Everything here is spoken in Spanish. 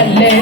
darle